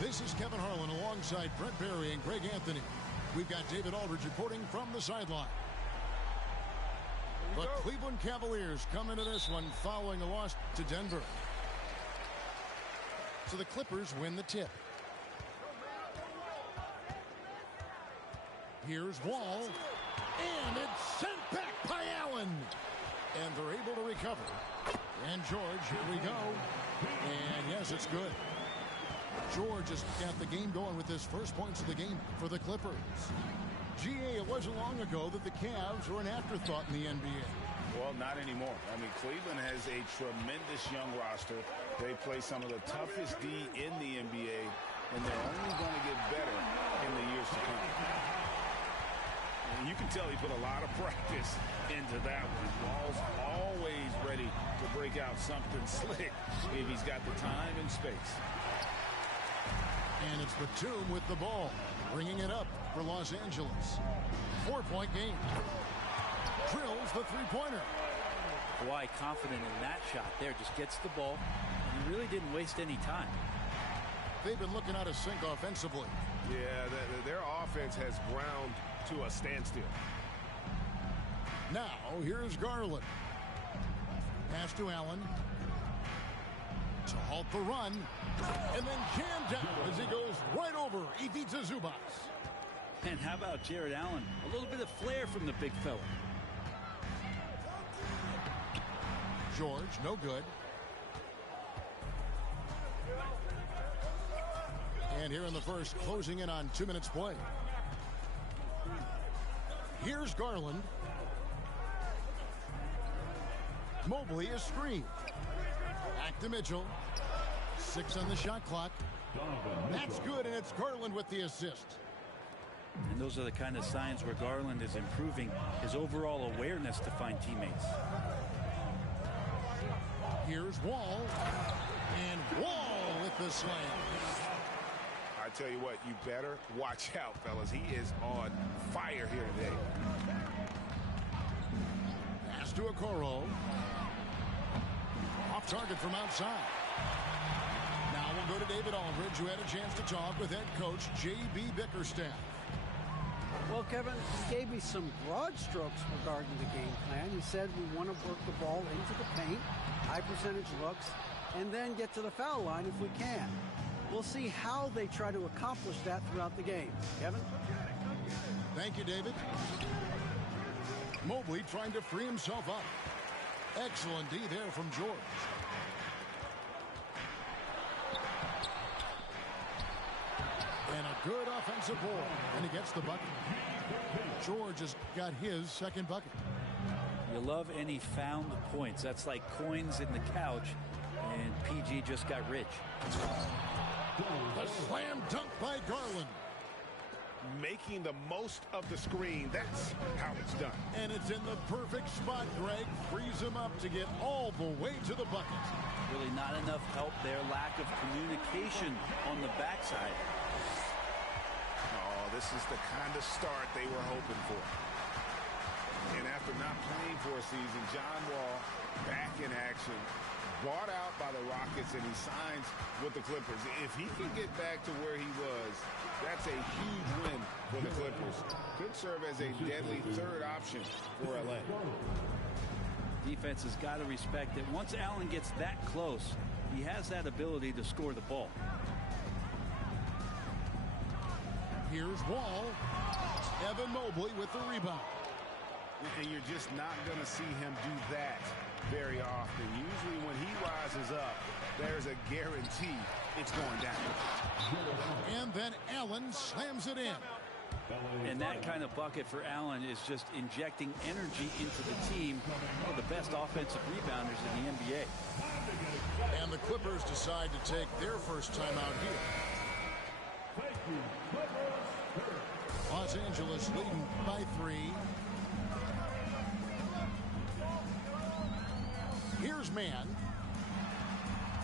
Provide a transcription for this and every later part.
This is Kevin Harlan alongside Brent Barry and Greg Anthony. We've got David Aldridge reporting from the sideline. The Cleveland Cavaliers come into this one following a loss to Denver. So the Clippers win the tip. Here's Wall. And it's sent back by Allen. And they're able to recover. And George, here we go. And yes, it's good. George has got the game going with his first points of the game for the Clippers. GA, it wasn't long ago that the Cavs were an afterthought in the NBA. Well, not anymore. I mean, Cleveland has a tremendous young roster. They play some of the toughest D in the NBA, and they're only going to get better in the years to come. And you can tell he put a lot of practice into that one. Wall's always ready to break out something slick if he's got the time and space. And it's Batum with the ball, bringing it up for Los Angeles. 4-point game. Drills the three-pointer. Kawhi confident in that shot there. Just gets the ball. He really didn't waste any time. They've been looking out of sync offensively. Yeah, their offense has ground to a standstill. Now, here's Garland. Pass to Allen. To halt the run. And then jammed down as he goes right over Ivica Zubac. And how about Jared Allen? A little bit of flair from the big fella. George, no good. And here in the first, closing in on 2 minutes play. Here's Garland. Mobley is screened. Back to Mitchell. 6 on the shot clock. That's good, and it's Garland with the assist. And those are the kind of signs where Garland is improving his overall awareness to find teammates. Here's Wall. And Wall with the slam. I tell you what, you better watch out, fellas. He is on fire here today. Pass to Okoro. Off target from outside. Now we'll go to David Aldridge, who had a chance to talk with head coach J.B. Bickerstaff. Well, Kevin, he gave me some broad strokes regarding the game plan. He said we want to work the ball into the paint, high percentage looks, and then get to the foul line if we can. We'll see how they try to accomplish that throughout the game. Kevin? Thank you, David. Mobley trying to free himself up. Excellent D there from George. And a good offensive board. And he gets the bucket. George has got his second bucket. You love any found points. That's like coins in the couch. And PG just got rich. The slam dunk by Garland. Making the most of the screen. That's how it's done. And it's in the perfect spot, Greg. Frees him up to get all the way to the bucket. Really not enough help there. Lack of communication on the backside. Oh, this is the kind of start they were hoping for. And after not playing for a season, John Wall back in action. Bought out by the Rockets, and he signs with the Clippers. If he can get back to where he was, that's a huge win for the Clippers. Could serve as a deadly third option for LA. Defense has got to respect that once Allen gets that close, he has that ability to score the ball. Here's Wall. Evan Mobley with the rebound. And you're just not going to see him do that very often. Usually when he rises up, there's a guarantee it's going down. And then Allen slams it in. And that kind of bucket for Allen is just injecting energy into the team. One of the best offensive rebounders in the NBA. And the Clippers decide to take their first time out here. Los Angeles leading by 3. Here's Mann.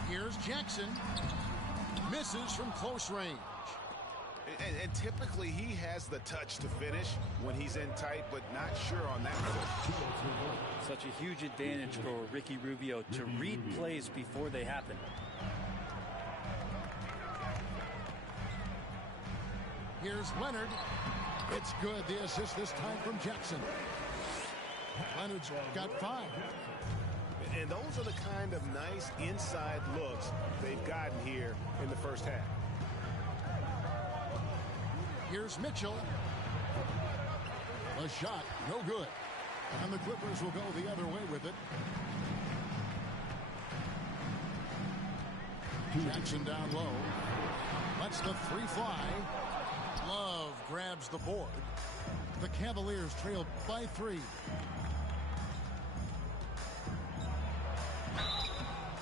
Here's Jackson. Misses from close range. And typically he has the touch to finish when he's in tight, but not sure on that one. Such a huge advantage for Ricky Rubio to read plays before they happen. Here's Leonard. It's good. The assist this time from Jackson. Leonard's got 5. And those are the kind of nice inside looks they've gotten here in the first half. Here's Mitchell. A shot, no good. And the Clippers will go the other way with it. Jackson down low. Lets the 3 fly. Love grabs the board. The Cavaliers trail by 3.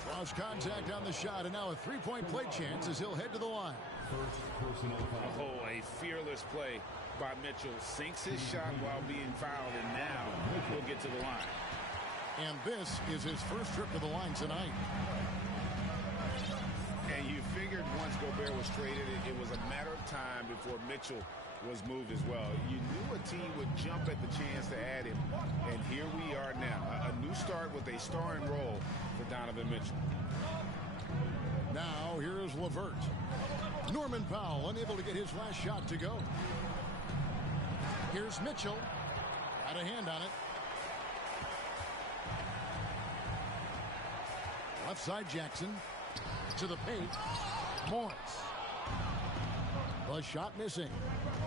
Draws contact on the shot, and now a 3-point play chance as he'll head to the line. Oh, a fearless play by Mitchell. Sinks his shot while being fouled, and now he'll get to the line. And this is his first trip to the line tonight. And you figured once Gobert was traded, it was a matter of time before Mitchell was moved as well. You knew a team would jump at the chance to add him, and here we are now. A new start with a starring role for Donovan Mitchell. Now here's LeVert. Norman Powell unable to get his last shot to go. Here's Mitchell. Got a hand on it. Left side Jackson. To the paint. Morris. The shot missing.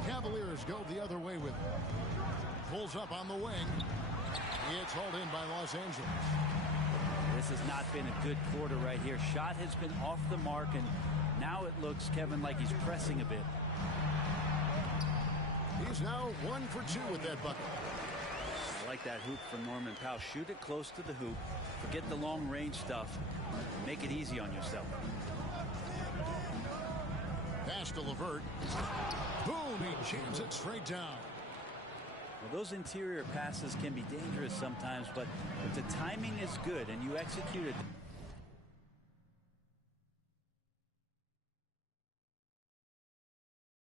Cavaliers go the other way with it. Pulls up on the wing. It's hauled in by Los Angeles. This has not been a good quarter right here. Shot has been off the mark, and now it looks, Kevin, like he's pressing a bit. He's now 1 for 2 with that bucket. I like that hoop from Norman Powell. Shoot it close to the hoop. Forget the long range stuff. Make it easy on yourself. Pass to LeVert. Boom, he jams it straight down. Well, those interior passes can be dangerous sometimes, but if the timing is good and you execute it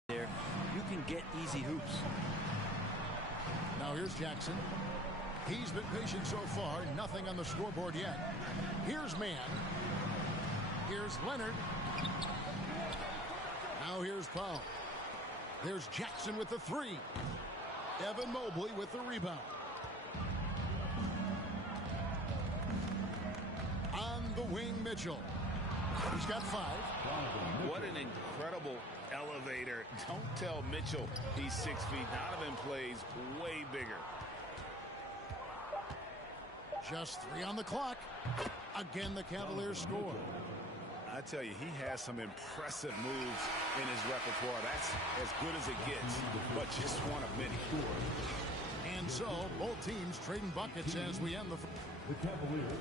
there, you can get easy hoops. Now here's Jackson. He's been patient so far. Nothing on the scoreboard yet. Here's Mann. Here's Leonard. Now here's Powell. There's Jackson with the 3. Evan Mobley with the rebound. On the wing, Mitchell. He's got 5. What an incredible elevator. Don't tell Mitchell he's 6 feet. Donovan plays way bigger. Just 3 on the clock. Again, the Cavaliers score. I tell you, he has some impressive moves in his repertoire. That's as good as it gets, but just one of many. And so, both teams trading buckets as we end the Cavaliers,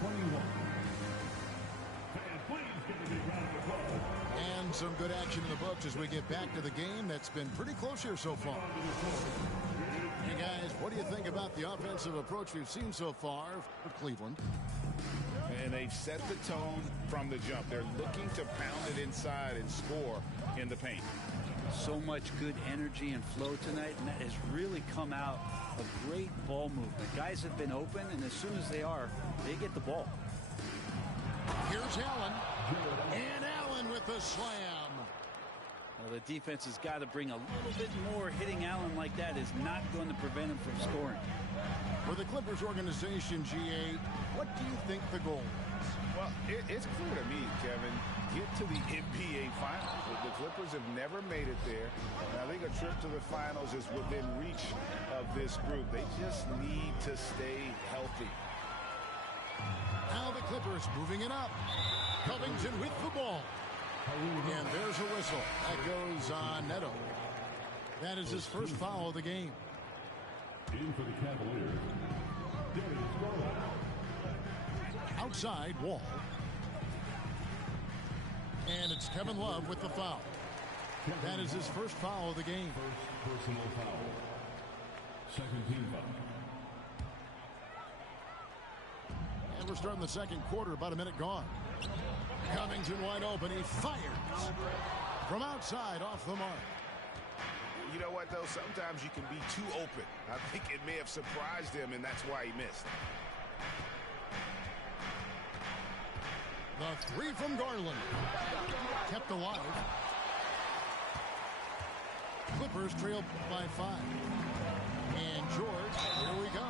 21. Please give a big round of applause. And some good action in the books as we get back to the game that's been pretty close here so far. Hey guys, what do you think about the offensive approach we've seen so far for Cleveland? And they've set the tone from the jump. They're looking to pound it inside and score in the paint. So much good energy and flow tonight, and that has really come out of great ball movement. Guys have been open, and as soon as they are, they get the ball. Here's Allen. And Allen with the slam. Well, the defense has got to bring a little bit more. Hitting Allen like that is not going to prevent him from scoring. For the Clippers organization, GA, what do you think the goal is? Well, it's clear to me, Kevin. Get to the NBA Finals. The Clippers have never made it there. And I think a trip to the Finals is within reach of this group. They just need to stay healthy. Now the Clippers moving it up. Covington with the ball. And there's a whistle. That goes on Neto. That is his first foul of the game. In for the Cavaliers, Darius Garland. Outside, Wall. And it's Kevin Love with the foul. That is his first foul of the game. First personal foul. Second team foul. And we're starting the second quarter, about a minute gone. Covington wide open. He fires from outside off the mark. You know what, though? Sometimes you can be too open. I think it may have surprised him, and that's why he missed. The 3 from Garland. Kept alive. Clippers trail by 5. And George, here we go.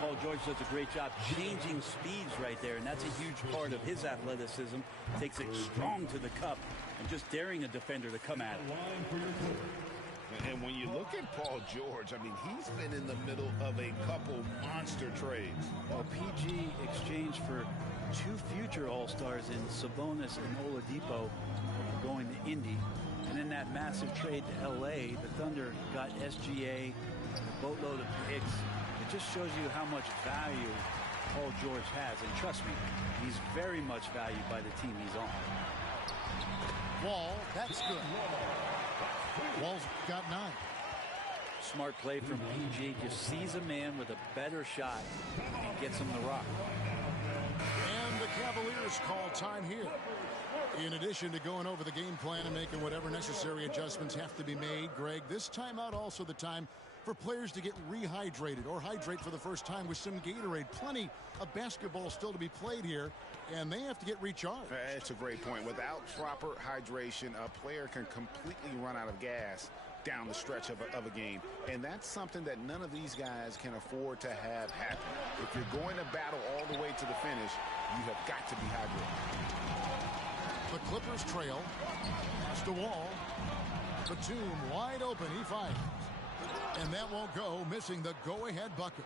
Paul George does a great job changing speeds right there, and that's a huge part of his athleticism. Takes it strong to the cup and just daring a defender to come at it. And when you look at Paul George, I mean, he's been in the middle of a couple monster trades. Well, PG exchanged for 2 future All-Stars in Sabonis and Oladipo going to Indy. And in that massive trade to L.A., the Thunder got SGA, a boatload of picks. It just shows you how much value Paul George has. And trust me, he's very much valued by the team he's on. Wall, that's good. Wall's got 9. Smart play from PG. Just sees a man with a better shot and gets him the rock. And the Cavaliers call time here. In addition to going over the game plan and making whatever necessary adjustments have to be made, Greg, this timeout also the time for players to get rehydrated or hydrate for the first time with some Gatorade. Plenty of basketball still to be played here, and they have to get recharged. That's a great point. Without proper hydration, a player can completely run out of gas down the stretch of a game. And that's something that none of these guys can afford to have happen. If you're going to battle all the way to the finish, you have got to be hydrated. The Clippers trail. Pass to Wall. Batum wide open. He fires. And that won't go, missing the go-ahead bucket.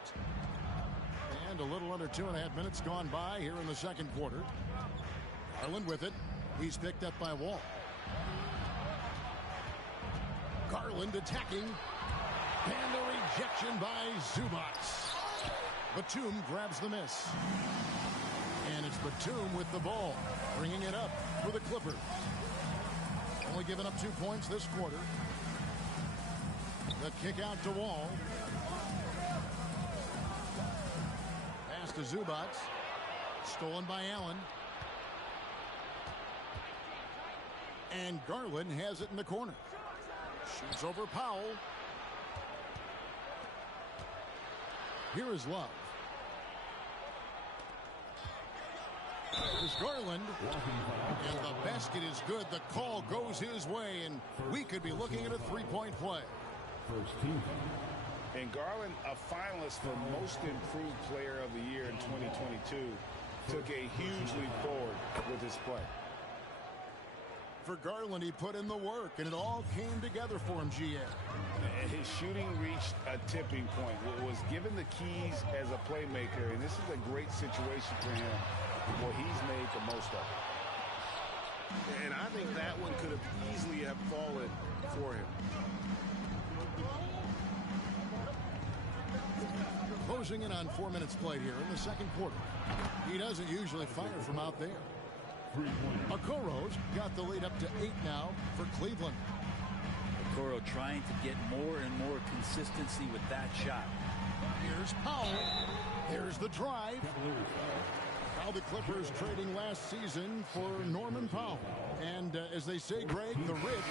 And a little under 2.5 minutes gone by here in the second quarter. Garland with it. He's picked up by Wall. Garland attacking. And a rejection by Zubac. Batum grabs the miss. And it's Batum with the ball, bringing it up for the Clippers. Only giving up 2 points this quarter. The kick out to Wall. Pass to Zubac. Stolen by Allen. And Garland has it in the corner. Shoots over Powell. Here is Love. There's Garland. And the basket is good. The call goes his way, and we could be looking at a three-point play. First team. And Garland, a finalist for Most Improved Player of the Year in 2022, took a huge leap forward with his play. For Garland, he put in the work, and it all came together for him, GA. His shooting reached a tipping point. Was given the keys as a playmaker, and this is a great situation for him where he's made the most of it. And I think that one could have easily have fallen for him. Closing in on 4 minutes played here in the second quarter. He doesn't usually fire from out there. Okoro's got the lead up to 8 now for Cleveland. Okoro trying to get more and more consistency with that shot. Here's Powell. Here's the drive. Now the Clippers trading last season for Norman Powell. And as they say, Greg, the rich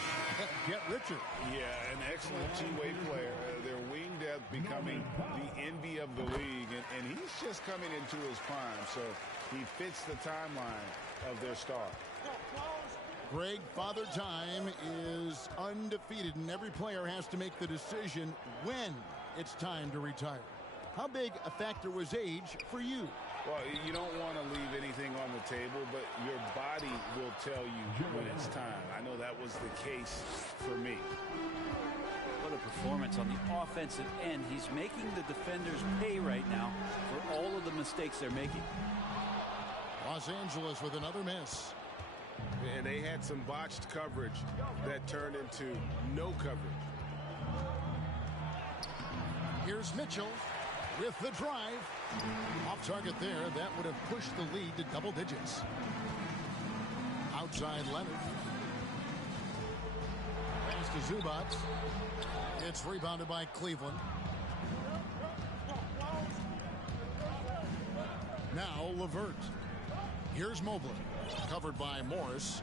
get richer. Yeah, an excellent two-way player. Their wing depth becoming the envy of the league. And he's just coming into his prime. So he fits the timeline of their star. Greg, Father Time is undefeated, and every player has to make the decision when it's time to retire. How big a factor was age for you? Well, you don't want to leave anything on the table, but your body will tell you when it's time. I know that was the case for me. What a performance on the offensive end. He's making the defenders pay right now for all of the mistakes they're making. Los Angeles with another miss. And they had some botched coverage that turned into no coverage. Here's Mitchell with the drive. Off target there. That would have pushed the lead to double digits. Outside Leonard. Pass to Zubac. It's rebounded by Cleveland. Now LeVert. Here's Mobley. Covered by Morris.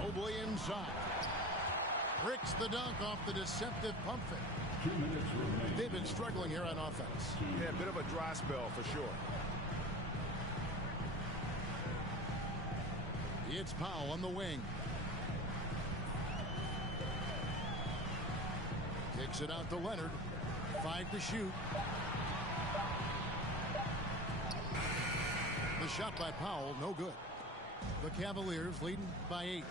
Mobley inside. Bricks the dunk off the deceptive pump fake. 2 minutes remaining. They've been struggling here on offense. Yeah, a bit of a dry spell for sure. It's Powell on the wing. Kicks it out to Leonard. 5 to shoot. The shot by Powell, no good. The Cavaliers leading by 8.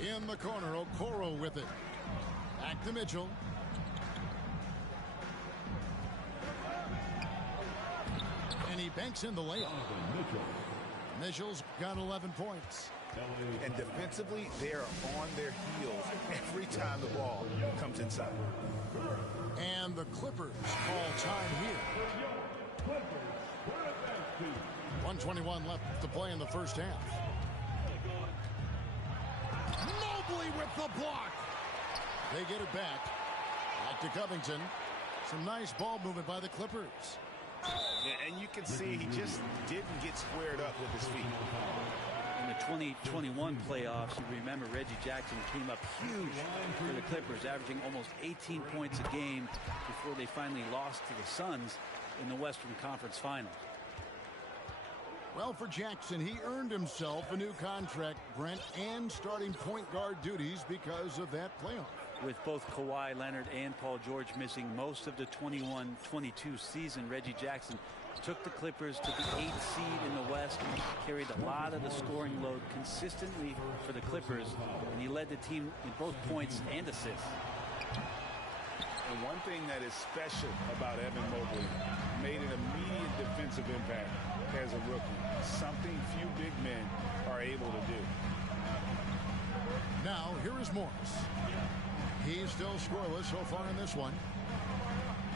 In the corner, Okoro with it. Back to Mitchell. And he banks in the layup. Mitchell's got 11 points. And defensively, they are on their heels every time the ball comes inside. And the Clippers call time here. 1:21 left to play in the first half. Mobley with the block. They get it back. Back to Covington. Some nice ball movement by the Clippers. And you can see he just didn't get squared up with his feet. In the 2021 playoffs, you remember Reggie Jackson came up huge for the Clippers, averaging almost 18 points a game before they finally lost to the Suns in the Western Conference Finals. Well, for Jackson, he earned himself a new contract, Brent, and starting point guard duties because of that playoff. With both Kawhi Leonard and Paul George missing most of the 21-22 season, Reggie Jackson took the Clippers to the 8th seed in the West, carried a lot of the scoring load consistently for the Clippers, and he led the team in both points and assists. And one thing that is special about Evan Mobley, made an immediate defensive impact as a rookie, something few big men are able to do. Now, here is Morris. He's still scoreless so far in this one.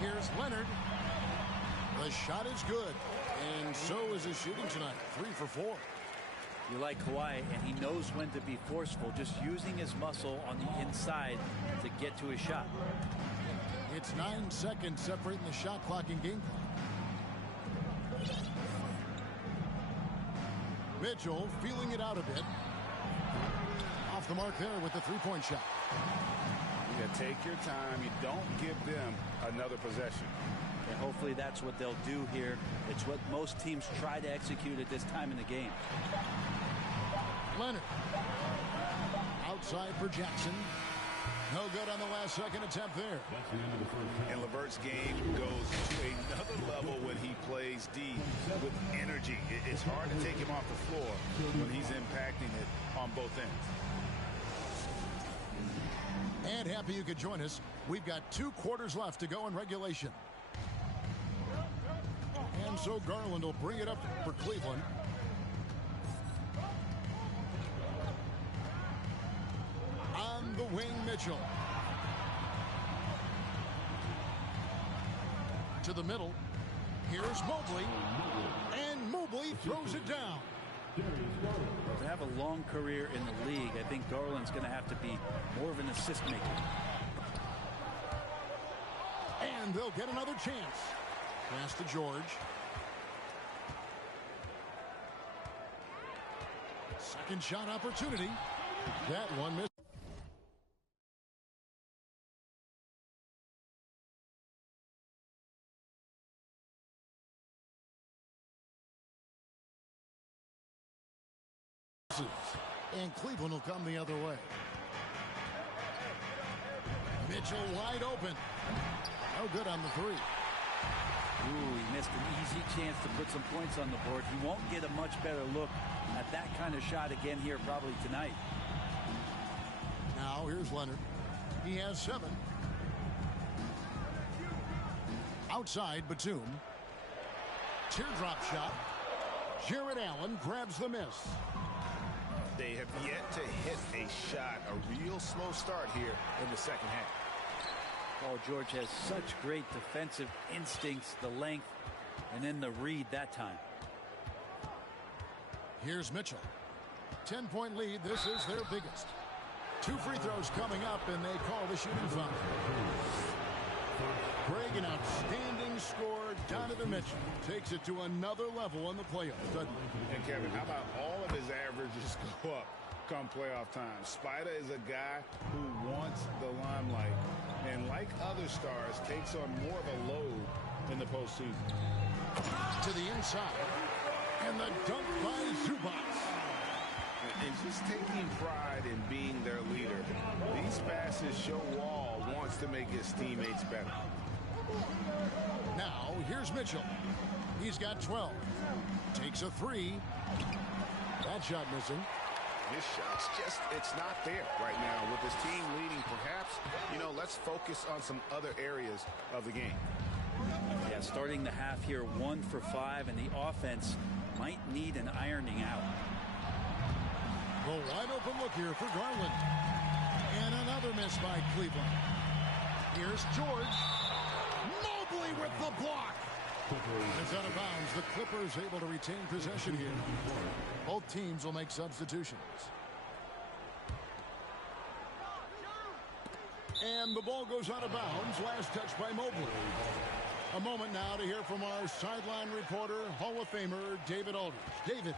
Here's Leonard. The shot is good, and so is his shooting tonight. 3 for 4. You like Kawhi, and he knows when to be forceful, just using his muscle on the inside to get to his shot. It's 9 seconds separating the shot clock and game clock. Mitchell feeling it out a bit. Off the mark there with the three-point shot. You gotta take your time. You don't give them another possession. And hopefully that's what they'll do here. It's what most teams try to execute at this time in the game. Leonard. Outside for Jackson. No good on the last second attempt there. And LeVert's game goes to another level when he plays D with energy. It's hard to take him off the floor when he's impacting it on both ends. And happy you could join us. We've got 2 quarters left to go in regulation. And so Garland will bring it up for Cleveland. On the wing, Mitchell. To the middle. Here's Mobley. And Mobley throws it down. To have a long career in the league, I think Garland's going to have to be more of an assist maker. And they'll get another chance. Pass to George. Second shot opportunity. That one missed. And Cleveland will come the other way. Mitchell wide open. No good on the three. Ooh, he missed an easy chance to put some points on the board. He won't get a much better look at that kind of shot again here probably tonight. Now here's Leonard. He has 7. Outside Batum. Teardrop shot. Jarrett Allen grabs the miss. They have yet to hit a shot, a real slow start here in the second half. Paul George has such great defensive instincts, the length, and then the read that time. Here's Mitchell. 10-point lead. This is their biggest. 2 free throws coming up, and they call the shooting foul. Greg, an outstanding scorer. Donovan Mitchell takes it to another level in the playoffs, doesn't he? And Kevin, how about all of his averages go up come playoff time? Spider is a guy who wants the limelight, and like other stars, takes on more of a load in the postseason. To the inside. And the dunk by Zubac. And just taking pride in being their leader. These passes show Wall wants to make his teammates better. Now, here's Mitchell. He's got 12. Takes a three. That shot missing. This shot's just, it's not there right now. With his team leading, perhaps, let's focus on some other areas of the game. Yeah, starting the half here 1 for 5, and the offense might need an ironing out. The wide open look here for Garland. And another miss by Cleveland. Here's George. Mobley with the block. It's out of bounds. The Clippers able to retain possession here. Both teams will make substitutions. And the ball goes out of bounds. Last touch by Mobley. A moment now to hear from our sideline reporter, Hall of Famer David Aldridge. David.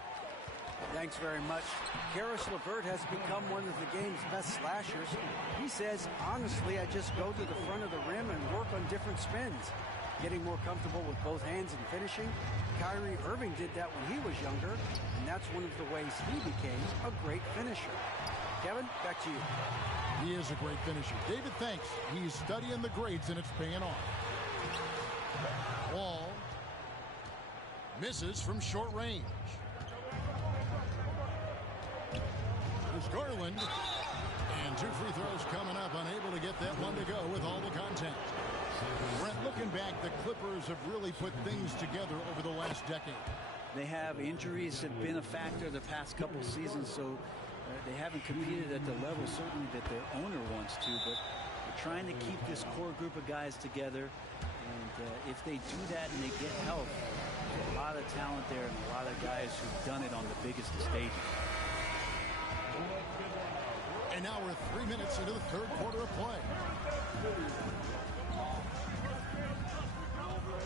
Thanks very much. Karis LeVert has become one of the game's best slashers. He says, honestly, I just go to the front of the rim and work on different spins. Getting more comfortable with both hands and finishing. Kyrie Irving did that when he was younger, and that's one of the ways he became a great finisher. Kevin, back to you. He is a great finisher. David, thanks. He's studying the greats, and it's paying off. Wall misses from short range. There's Garland. And 2 free throws coming up. Unable to get that one to go with all the contact. Brent, looking back, the Clippers have really put things together over the last decade. They have injuries have been a factor the past couple seasons, so they haven't competed at the level certainly that their owner wants to, but they're trying to keep this core group of guys together. And if they do that and they get help, there's a lot of talent there and a lot of guys who've done it on the biggest of stages. And now we're 3 minutes into the third quarter of play.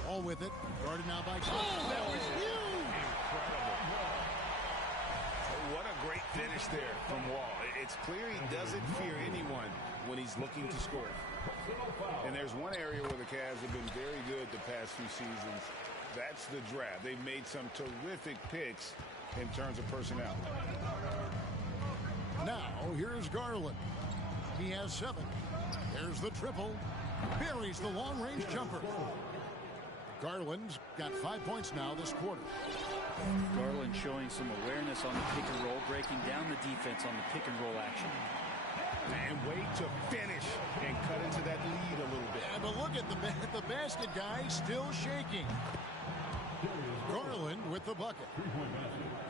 All with it. Guarded now by Cole. Oh, that was huge! What a great finish there from Wall. It's clear he doesn't fear anyone when he's looking to score. And there's one area where the Cavs have been very good the past few seasons. That's the draft. They've made some terrific picks in terms of personnel. Now, here's Garland. He has 7. There's the triple. Buries the long-range jumper. Garland's got 5 points now this quarter. Garland showing some awareness on the pick and roll, breaking down the defense on the pick and roll action. And wait to finish and cut into that lead a little bit. Yeah, but look at the basket guy still shaking. Garland with the bucket.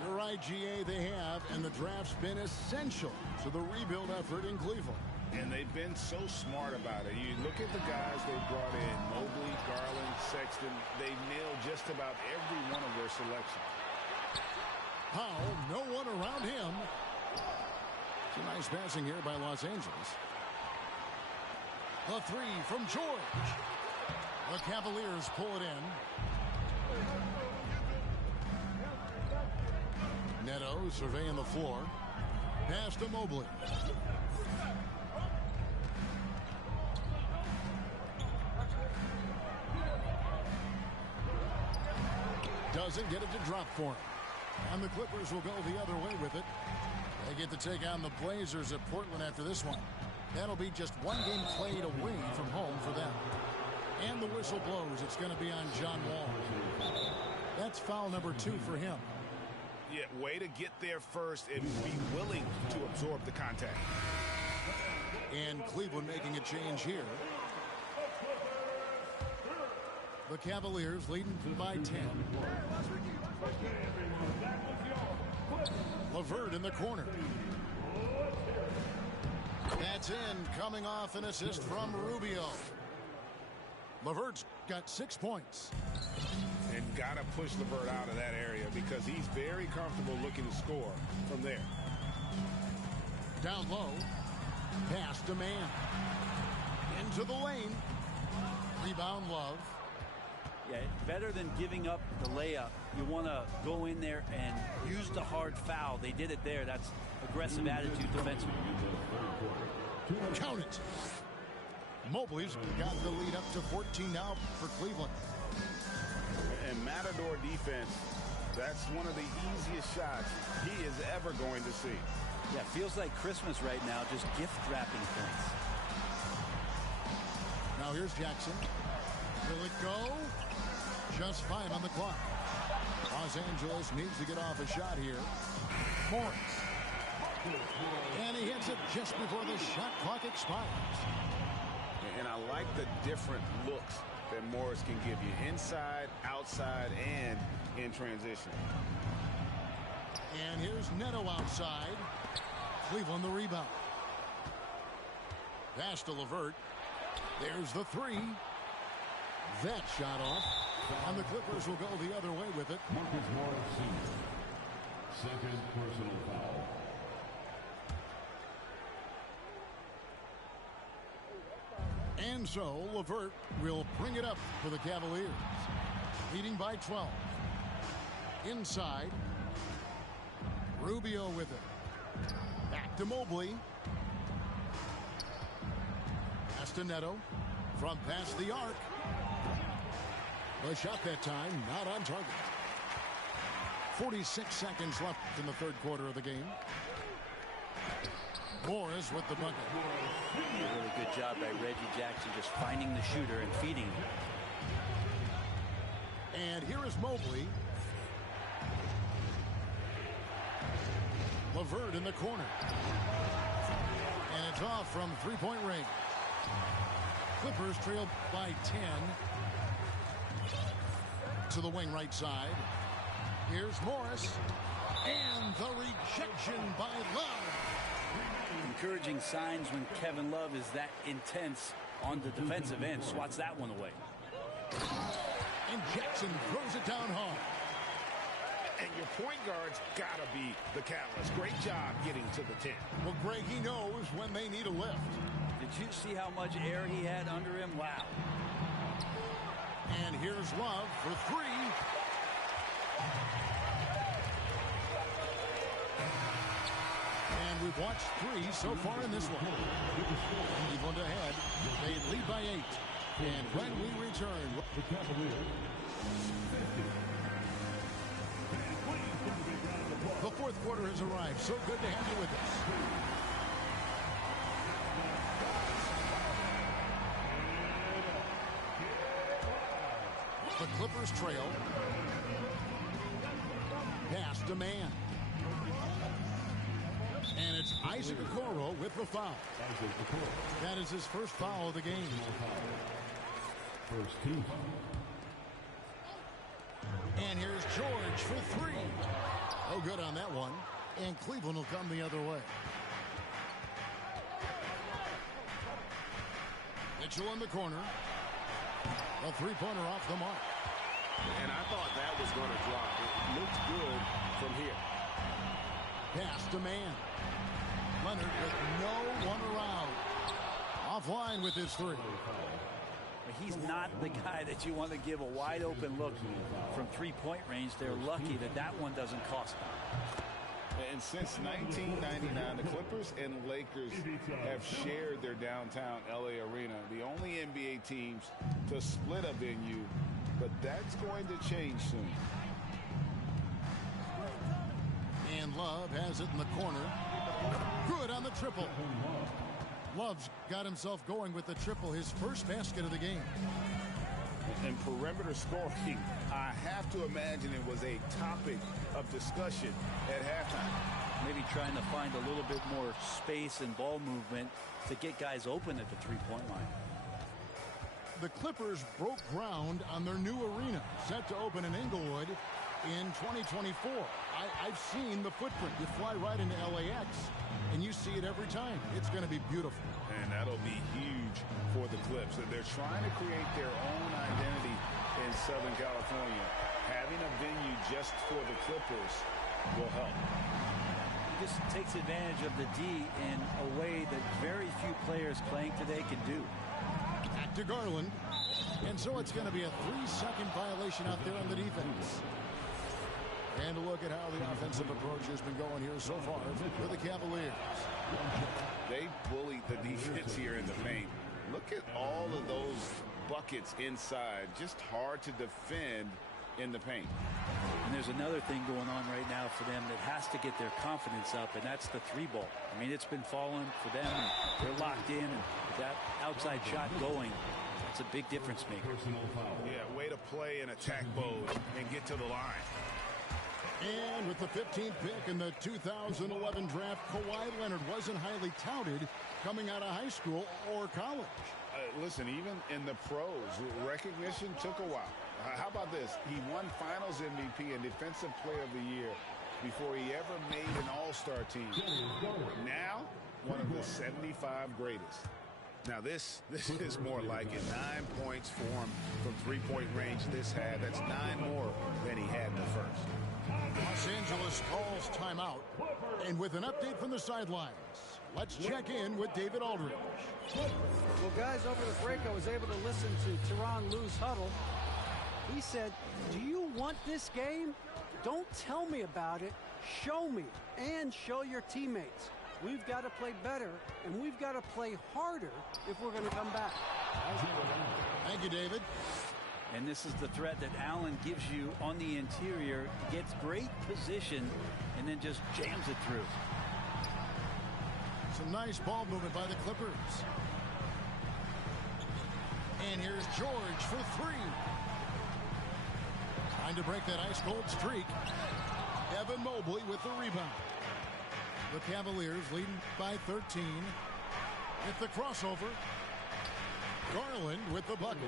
You're right, GA, they have, and the draft's been essential to the rebuild effort in Cleveland. And they've been so smart about it. You look at the guys they brought in, Mobley, Garland, Sexton, they nailed just about every one of their selections. Powell, no one around him. Some nice passing here by Los Angeles. The 3 from George. The Cavaliers pull it in. Neto surveying the floor. Pass to Mobley. Doesn't get it to drop for him. And the Clippers will go the other way with it. They get to take on the Blazers at Portland after this one. That'll be just one game played away from home for them. And the whistle blows. It's going to be on John Wall. That's foul number 2 for him. Yeah, way to get there first and be willing to absorb the contact. And Cleveland making a change here. The Cavaliers leading by 10. LeVert in the corner. That's in, coming off an assist from Rubio. LeVert's got 6 points. And got to push LeVert out of that area because he's very comfortable looking to score from there. Down low. Pass to man. Into the lane. Rebound Love. Yeah, better than giving up the layup. You want to go in there and use the hard foul. They did it there. That's aggressive attitude defensively. Count it. Mobley's got the lead up to 14 now for Cleveland. And Matador defense That's one of the easiest shots he is ever going to see. Yeah, feels like Christmas right now, just gift wrapping things. Now here's Jackson. Will it go? Just 5 on the clock. Los Angeles needs to get off a shot here. Morris. And he hits it just before the shot clock expires. And I like the different looks that Morris can give you inside, outside, and in transition. And here's Neto outside. Cleveland the rebound. Pass to LeVert. There's the three. That shot off. And the Clippers will go the other way with it. Marcus Morris Sr. Second personal foul. And so LeVert will bring it up for the Cavaliers. Leading by 12. Inside. Rubio with it. Back to Mobley. Pass to Neto. From past the arc. The shot that time not on target. 46 seconds left in the third quarter of the game. Morris with the bucket. Really good job by Reggie Jackson just finding the shooter and feeding him. And here is Mobley. LeVert in the corner. And it's off from three-point range. Clippers trail by 10. To the wing right side. Here's Morris. And the rejection by Love. Encouraging signs when Kevin Love is that intense on the defensive end. Swats that one away. And Jackson throws it down hard. And your point guard's got to be the catalyst. Great job getting to the 10. Well, Greg, he knows when they need a lift. Did you see how much air he had under him? Wow. And here's Love for three. And we've watched three so far in this one. Cleveland ahead. They lead by 8. And when we return, The Cavaliers. the fourth quarter has arrived. So good to have you with us. The Clippers trail. Pass to man. And it's Isaac Okoro with the foul. That is his first foul of the game. First team. And here's George for three. Oh, good on that one. And Cleveland will come the other way. Mitchell in the corner. A three-pointer off the mark. And I thought that was going to drop. It looked good from here. Pass to man. Leonard with no one around. Offline with his three. He's not the guy that you want to give a wide open look from three-point range. They're lucky that that one doesn't cost them. And since 1999, the Clippers and Lakers have shared their downtown LA arena. The only NBA teams to split a venue, but that's going to change soon. And Love has it in the corner. Good on the triple. Love's got himself going with the triple, his first basket of the game. And perimeter scoring, I have to imagine it was a topic of discussion at halftime. Maybe trying to find a little bit more space and ball movement to get guys open at the three-point line. The Clippers broke ground on their new arena, set to open in Inglewood in 2024. I've seen the footprint. You fly right into LAX, and you see it every time. It's going to be beautiful. And that'll be huge for the Clips. They're trying to create their own identity in Southern California. Having a venue just for the Clippers will help. This takes advantage of the D in a way that very few players playing today can do. Back to Garland. And so it's going to be a 3-second violation out there on the defense. And a look at how the offensive approach has been going here so far for the Cavaliers. They bullied the defense here in the paint. Look at all of those buckets inside. Just hard to defend in the paint. And there's another thing going on right now for them that has to get their confidence up, and that's the three ball. I mean, it's been falling for them, and they're locked in, and with that outside shot going, that's a big difference maker. Yeah, way to play and attack Bode and get to the line. And with the 15th pick in the 2011 draft, Kawhi Leonard wasn't highly touted coming out of high school or college. Listen, even in the pros, recognition took a while. How about this? He won Finals MVP and Defensive Player of the Year before he ever made an All-Star team. Now, one of the 75 greatest. Now, this is more like it. 9 points for him from three-point range this had. That's 9 more than he had in the first. Los Angeles calls timeout. And with an update from the sidelines, let's check in with David Aldridge. Well, guys, over the break, I was able to listen to Tyronn Lue's huddle. He said, do you want this game? Don't tell me about it. Show me and show your teammates. We've got to play better, and we've got to play harder if we're going to come back. Thank you, David. And this is the threat that Allen gives you on the interior. Gets great position and then just jams it through. Some nice ball movement by the Clippers. And here's George for three. Trying to break that ice-cold streak. Evan Mobley with the rebound. The Cavaliers leading by 13. At the crossover, Garland with the bucket.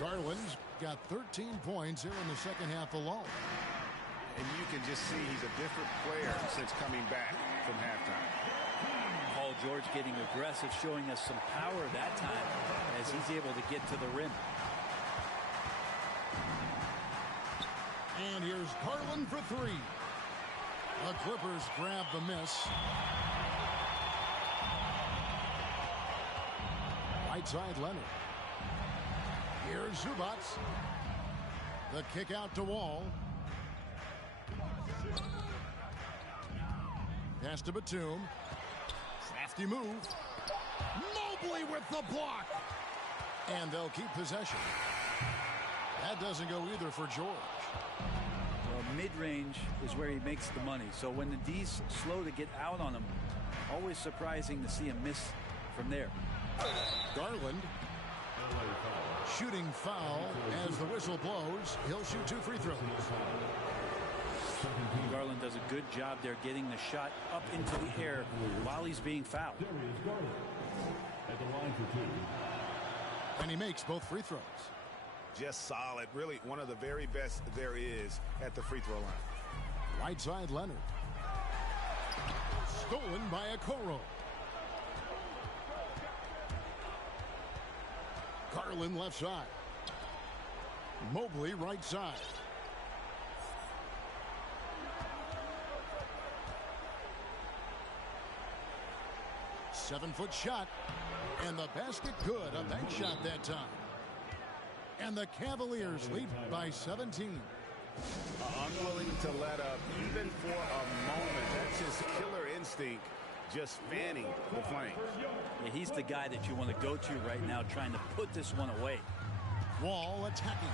Garland's got 13 points here in the second half alone. And you can just see he's a different player since coming back from halftime. Paul George getting aggressive, showing us some power that time as he's able to get to the rim. And here's Garland for three. The Clippers grab the miss. Right side Leonard. Here's Zubats. The kick out to Wall. Pass to Batum. Crafty move. Mobley with the block. And they'll keep possession. That doesn't go either for George. Well, mid-range is where he makes the money. So when the D's slow to get out on him, always surprising to see him miss from there. Garland. Shooting foul as the whistle blows. He'll shoot 2 free throws. Garland does a good job there getting the shot up into the air while he's being fouled. At the line for two. And he makes both free throws. Just solid. Really one of the very best there is at the free throw line. Right side Leonard. Stolen by Okoro. Garland left side. Mobley right side. Seven-foot shot. And the basket good. A bank shot that time. And the Cavaliers lead by 17. Unwilling to let up even for a moment. That's his killer instinct. Just fanning the flames. Yeah, he's the guy that you want to go to right now, trying to put this one away. Wall attacking.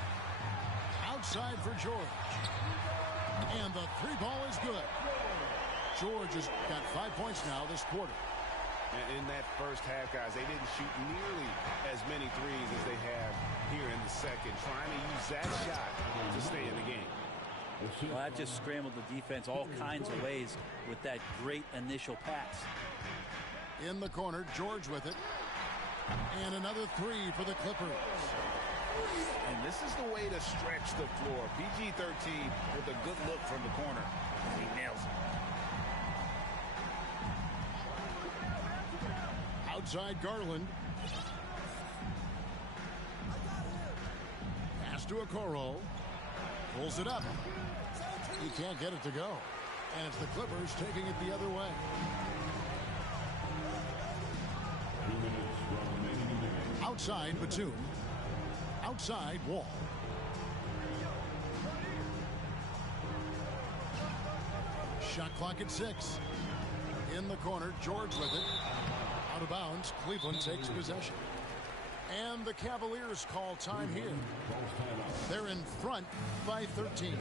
Outside for George. And the three ball is good. George has got 5 points now this quarter. And in that first half, guys, they didn't shoot nearly as many threes as they have here in the second. Trying to use that shot to stay in the game. Well, that just scrambled the defense all kinds of ways with that great initial pass. In the corner, George with it. And another three for the Clippers. And this is the way to stretch the floor. PG-13 with a good look from the corner. He nails it. Outside Garland. Pass to Okoro. Pulls it up. He can't get it to go. And it's the Clippers taking it the other way. 2 minutes remaining in the game. Outside Batum. Outside Wall. Shot clock at 6. In the corner, George with it. Out of bounds, Cleveland takes possession. And the Cavaliers call time here. They're in front by 13.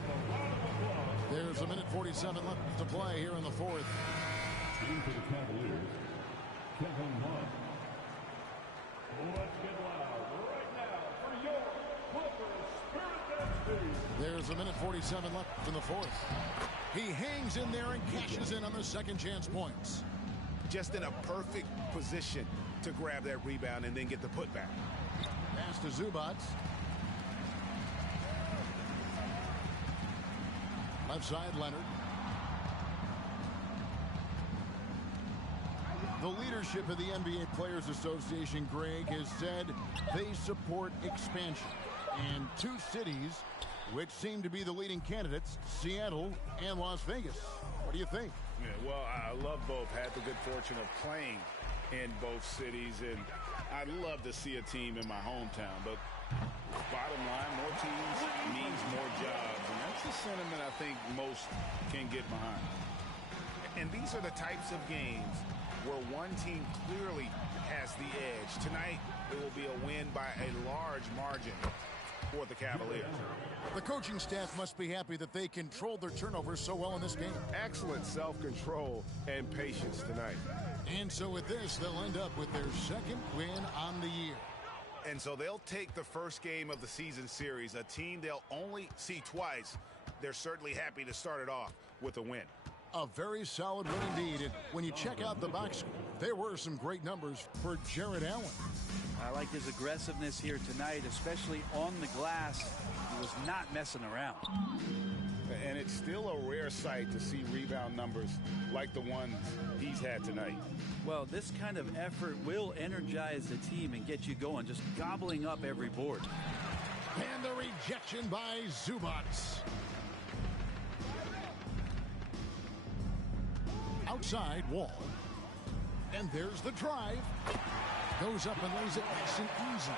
There's 1:47 left to play here in the fourth. In for the Cavaliers, Kevin Love. Let's get loud right now for your Clippers Spirit. There's 1:47 left in the fourth. He hangs in there and cashes in on the second chance points. Just in a perfect position to grab that rebound and then get the putback. Pass to Zubac. Left side, Leonard. The leadership of the NBA Players Association, Greg, has said they support expansion. And two cities which seem to be the leading candidates, Seattle and Las Vegas. What do you think? Yeah, well, I love both. Had the good fortune of playing in both cities, and I'd love to see a team in my hometown. But bottom line, more teams means more jobs, and that's the sentiment I think most can get behind. And these are the types of games where one team clearly has the edge. Tonight, it will be a win by a large margin for the Cavaliers. The coaching staff must be happy that they controlled their turnovers so well in this game. Excellent self-control and patience tonight. And so with this, they'll end up with their second win on the year. And so they'll take the first game of the season series, a team they'll only see twice. They're certainly happy to start it off with a win. A very solid win indeed. And when you check out the box score, there were some great numbers for Jarrett Allen. I like his aggressiveness here tonight, especially on the glass. He was not messing around. And it's still a rare sight to see rebound numbers like the ones he's had tonight. Well, this kind of effort will energize the team and get you going, just gobbling up every board. And the rejection by Zubac. Outside, Wall. And there's the drive. Goes up and lays it nice and easy.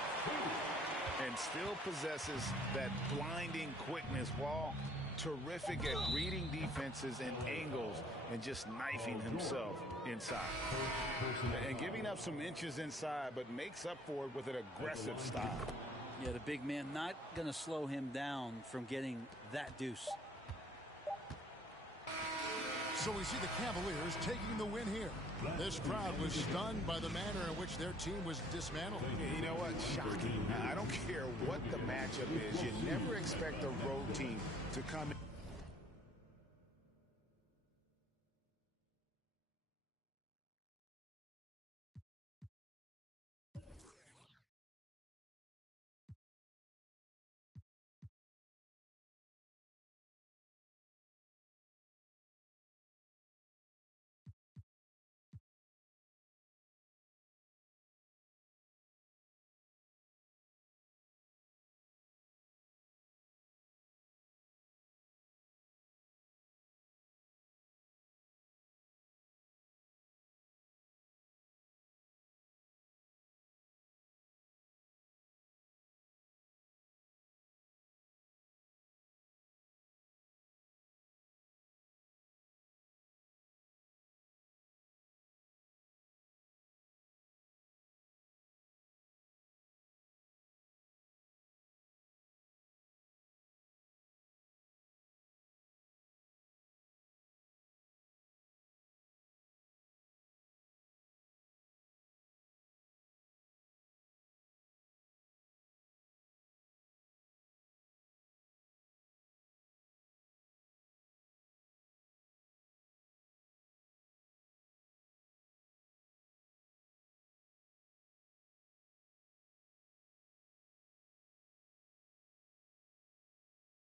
And still possesses that blinding quickness. Wall, terrific at reading defenses and angles and just knifing himself inside. And giving up some inches inside, but makes up for it with an aggressive style. Yeah, the big man not going to slow him down from getting that deuce. So we see the Cavaliers taking the win here. This crowd was stunned by the manner in which their team was dismantled. You know what? Shocking. I don't care what the matchup is. You never expect a road team to come in.